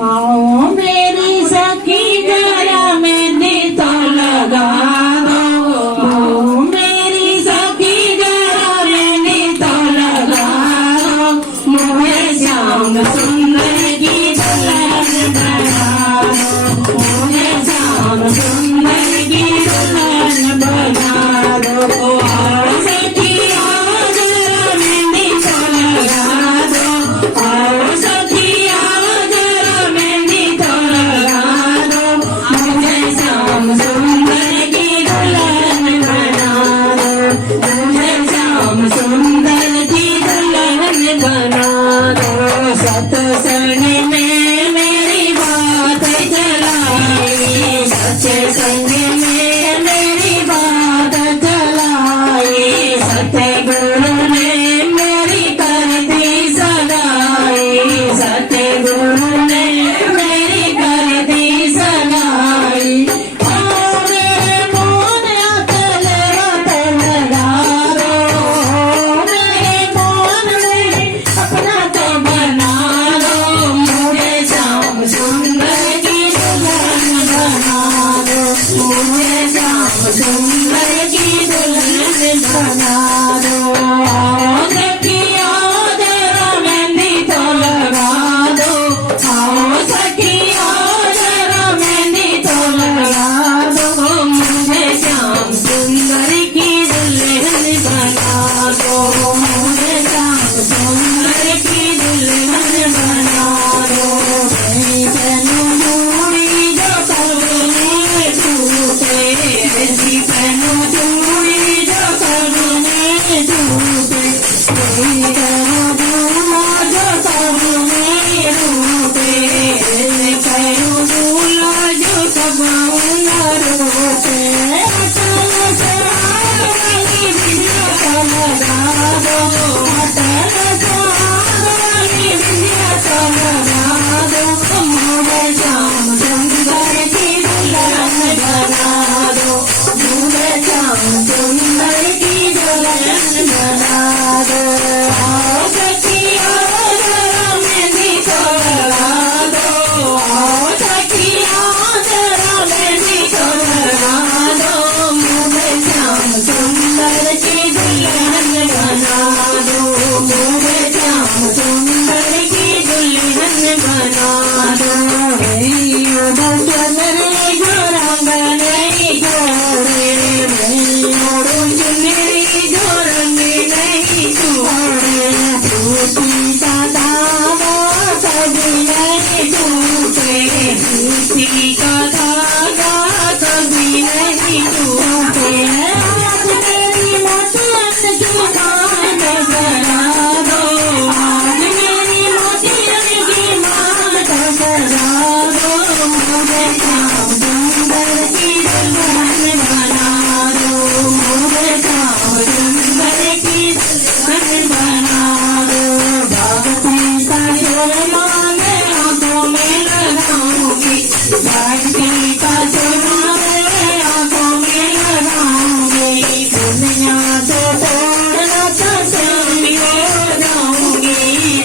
आओ मेरी सखी जरा मेहंदी तो लगा दो, मेरी सखी जरा मेहंदी तो लगा दो, मुझे श्याम सुंदर की दुल्हन बना दो, मुझे श्याम सुंदर की दुल्हन बना दो। आओ सखी आओ जरा मेहंदी तो लगा दो, आओ सखी आओ जरा मेहंदी तो लगा दो, मुझे श्याम सुंदर की दुल्हन बना दो, मुझे श्याम सुंदर की दुल्हन बना दो। सत्संग में मेरी बात चलाई, सच्चे संग में मेरी बात चलाई, सतगुरु ने मेरी कर दी सगाई, सतगुरु ने मेरी कर दी सगाई। ओ मेरे मोन अकल वतन लगा दो, मेरे मोन में अपना तो बना दो, मुझे श्याम सुंदर की दुल्हन बना दो, मुझे श्याम सुंदर की दुल्हन बना दो। आओ सखी आओ जरा मेहंदी तो लगा दो, आओ सखी आओ जरा मेहंदी तो लगा दो, मुझे श्याम सुंदर की दुल्हन बना दो, मुझे श्याम सुंदर की दुल्हन बना दो। पहनो चूड़ी जो सबने छूटे, ऐसी पहनो चूड़ी जो सबने छूटे, ऐसी करो दूल्हा जो सबने रूठे, ऐसी करो दूल्हा जो सबने रूठे। अटल से आवाज़ी बिंदिया तो लगा दो, अटल से आवाज़ी बिंदिया तो लगा दो, मुझे श्याम सुंदर की दुल्हन बना दो, मुझे श्याम सुंदर की दुल्हन बना दो। आओ सखी आओ जरा मेहंदी तो लगा दो, आओ सखी आओ जरा मेहंदी तो लगा दो, मुझे श्याम सुंदर की दुल्हन बना दो, मुझे श्याम सुंदर की दुल्हन बना दो। दर्शन रे जो रंग नहीं छोड़े, मोड़ो चुनरी जो रंग नहीं छोड़े, टूटी का धागा कभी नहीं टूटे, टूटी का धागा कभी नहीं टूटे। आज मेरी मोतियन की मात करा दो, आज मेरी मोतियन की मात करा दो, मुझे श्याम सुंदर की दुल्हन बना दो, मुझे श्याम सुंदर की दुल्हन बना दो। भक्ति का शोरमा मैं आंखों में लगाऊंगी, भक्ति का शोरमा मैं आंखों में लगाऊंगी, दुनिया से तोड़ना तो श्यामी हो जाऊंगी,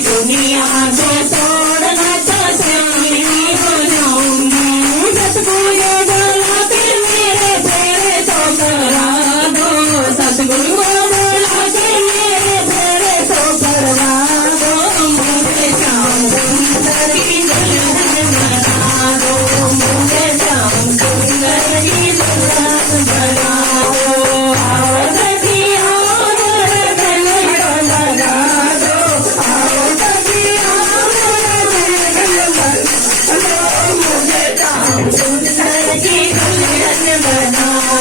दुनिया से तोड़ना तो श्यामी हो जाऊंगी। सतगुरु बोला फिर मेरे बना